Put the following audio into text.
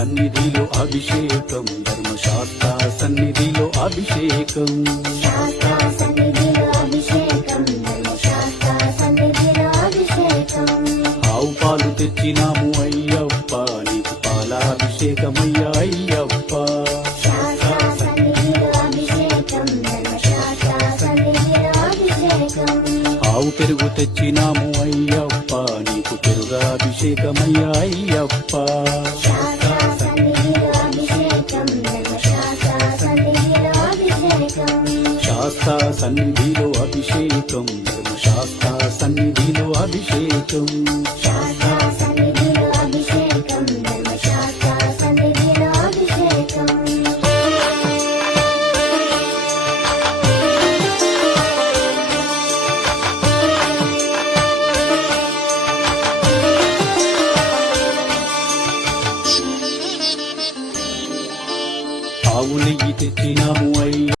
సన్నిధిలో అభిషేకం, ధర్మశాస్త్ర సన్నిధిలో అభిషేకం. శాస్త్ర సన్నిధిలో అభిషేకం, ధర్మశాస్త్ర సన్నిధిలో అభిషేకం. ఆవు పాలు తెచ్చినాము అయ్యప్ప, నీకు పాలాభిషేకమయ్యా అయ్యప్ప. శాస్త్ర సన్నిధిలో అభిషేకం, ధర్మశాస్త్ర సన్నిధిలో అభిషేకం. ఆవు పెరుగు తెచ్చినాము అయ్యప్ప, నీకు పెరుగాభిషేకమయ్యా అయ్యప్ప. శాస్త్ర సన్నిధిలో అభిషేకం, ధర్మశాస్త్ర సన్నిధిలో అభిషేకం. శాస్త్ర సన్నిధిలో అభిషేకం, ధర్మశాస్త్ర సన్నిధిలో అభిషేకం. శాస్త్ర సన్నిధిలో అభిషేకం, ధర్మశాస్త్ర సన్నిధిలో అభిషేకం. ఆవు నెయ్యి తెచ్చినాము అయ్యప్ప,